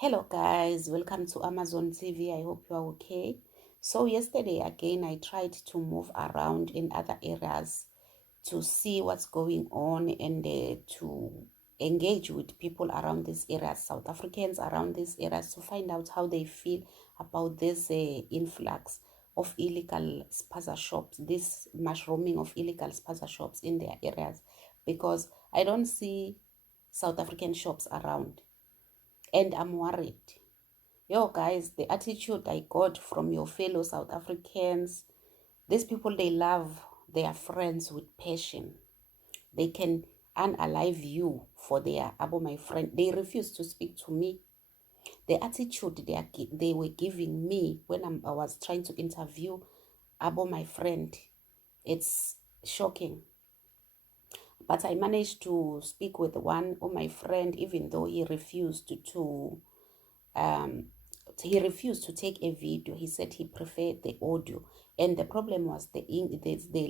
Hello guys, welcome to Amazon TV. I hope you are okay. So yesterday again I tried to move around in other areas to see what's going on and to engage with people around these areas, South Africans around these areas, to find out how they feel about this influx of illegal spaza shops, this mushrooming of illegal spaza shops in their areas, because I don't see South African shops around and I'm worried. Yo, guys, the attitude I got from your fellow South Africans, these people, they love their friends with passion. They can unalive you for their abo, my friend. They refuse to speak to me. The attitude they were giving me when I was trying to interview abo, my friend, it's shocking. But I managed to speak with one of my friend, even though um, he refused to take a video. He said he preferred the audio, and the problem was the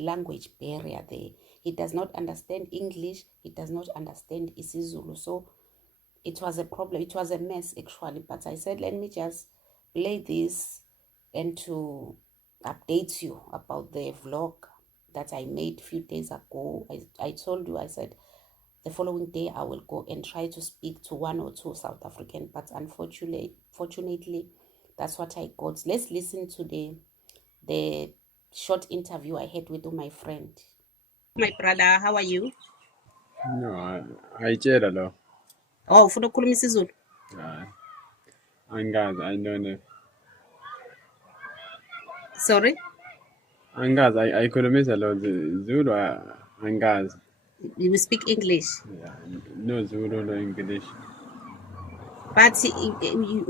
language barrier there. He does not understand English. He does not understand isiZulu. So it was a problem. It was a mess actually. But I said, let me just play this and to update you about the vlog that I made a few days ago. I told you, I said the following day I will go and try to speak to one or two South African, but fortunately, that's what I got. Let's listen to the short interview I had with my friend. My brother, how are you? No, ayitshela lo. Oh, ufuna ukukhuluma isiZulu? Hayi, angikazi, I don't know. Sorry? Angikazi, ayikhulumisa lo Zulu, angikazi. You will speak English. Yeah, no Zulu, no English. But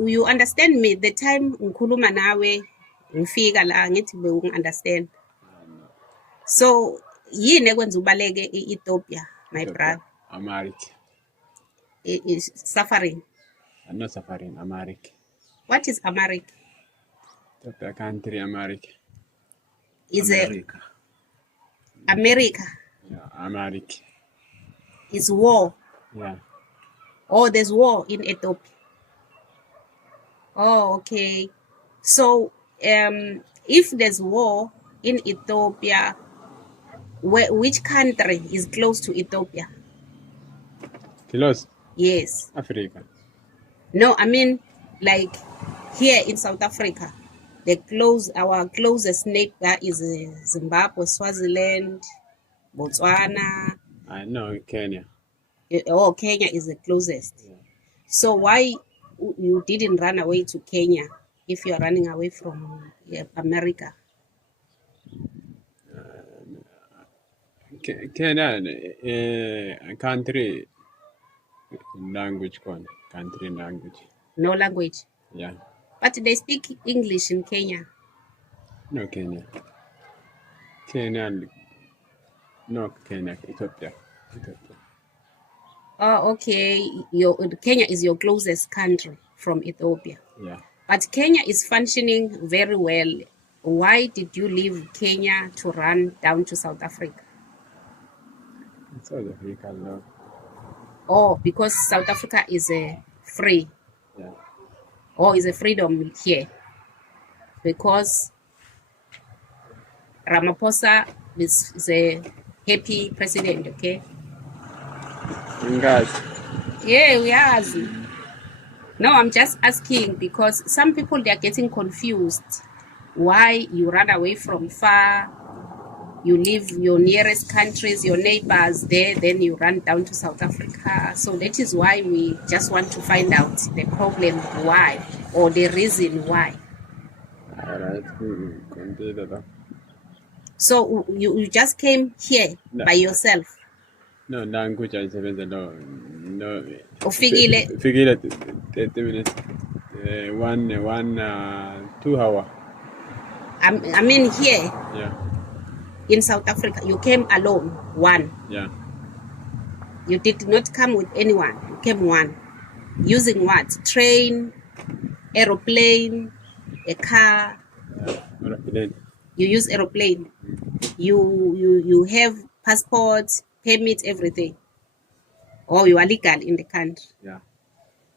you understand me. The time ngikhuluma nawe ngifika la ngithi understand. So yini ekwenza ubaleke e-Ethiopia, my brother? Amharic. Is suffering. I'm not suffering, Amharic. What is Amharic? Ethiopia country, Amharic. Is America. America. Yeah, Amharic. It's war. Yeah. Oh, there's war in Ethiopia. Oh, okay. So, if there's war in Ethiopia, which country is close to Ethiopia? Close? Yes. Africa. No, I mean, like here in South Africa, our closest neighbor is Zimbabwe, Swaziland, Botswana. I know Kenya. Oh, Kenya is the closest. Yeah. So why you didn't run away to Kenya if you are running away from America? Kenya, country language, country language. No language. Yeah. But they speak English in Kenya. No Kenya. Kenya, no Kenya, Ethiopia. Oh, okay. Kenya is your closest country from Ethiopia. Yeah. But Kenya is functioning very well. Why did you leave Kenya to run down to South Africa? South Africa, no. Oh, because South Africa is free. Yeah. Or is a freedom here. Because Ramaphosa is a happy president, okay? Guys. Yeah, we are. No, I'm just asking because some people, they are getting confused. Why you run away from far, you leave your nearest countries, your neighbors there, then you run down to South Africa. So that is why we just want to find out the problem why or the reason why. All right. Consider. So you just came here by yourself? No, language I said no. Ufikile? Ufikile 30 minutes. 2 hours. I mean here. Yeah. In South Africa, you came alone, one. Yeah. You did not come with anyone. You came one. Using what? Train, aeroplane, a car. Aeroplane. You use aeroplane. You have passport, permit, everything. Or you are legal in the country. Yeah.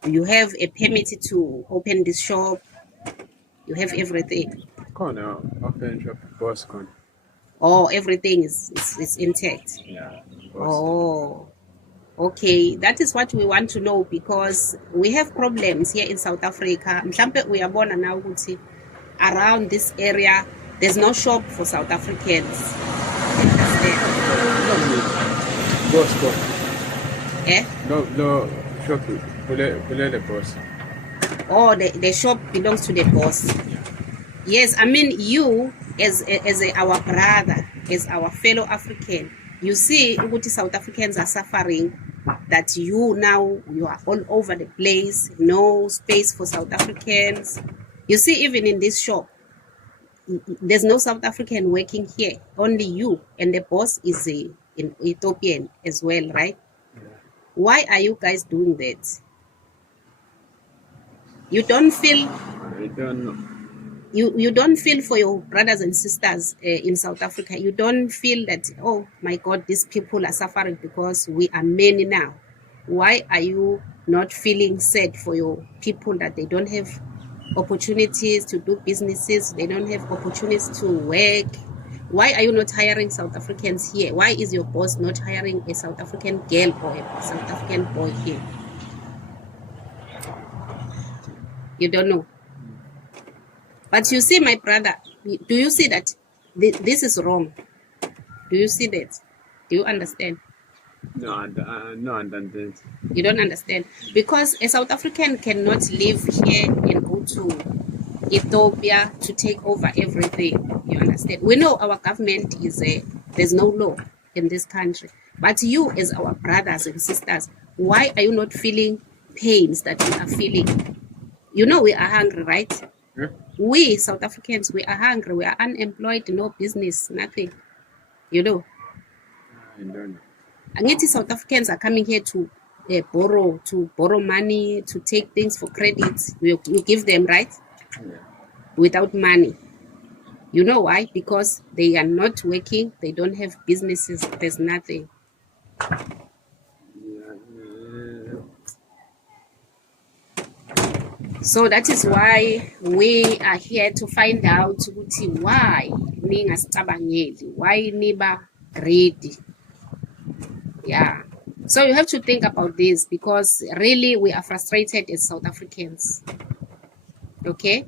You have a permit to open this shop. You have everything. Corner, open shop, boss con. Oh, everything is intact. Yeah, boss. Oh, okay. That is what we want to know because we have problems here in South Africa. Mhlampe uyabona now ukuthi around this area there's no shop for South Africans. Boss con. Eh? No, shop, pule the boss. Oh, the shop belongs to the boss. Yes, I mean you as our brother, as our fellow African, you see ukuthi South Africans are suffering, that you are all over the place, no space for South Africans. You see, even in this shop, there's no South African working here, only you, and the boss is an Ethiopian as well, right? Why are you guys doing that? You don't feel I don't know. you don't feel for your brothers and sisters in South Africa. You don't feel that, oh my God, these people are suffering because we are many now. Why are you not feeling sad for your people that they don't have opportunities to do businesses? They don't have opportunities to work. Why are you not hiring South Africans here? Why is your boss not hiring a South African girl or a South African boy here? You don't know. But you see, my brother, do you see that this is wrong? Do you see that? Do you understand? No, understand. You don't understand. Because a South African cannot live here and go to Ethiopia to take over everything. You understand? We know our government there's no law in this country. But you, as our brothers and sisters, why are you not feeling pains that we are feeling? You know we are hungry, right? Yeah? We South Africans, we are hungry, we are unemployed, no business, nothing. You know. I don't know. Angithi South Africans are coming here to borrow money, to take things for credit. You give them, right? Yeah. Without money. You know why? Because they are not working, they don't have businesses, there's nothing. So that is why we are here to find out ukuthi why ningasicabangeli, why niba greedy. Yeah. So you have to think about this because really we are frustrated as South Africans. Okay?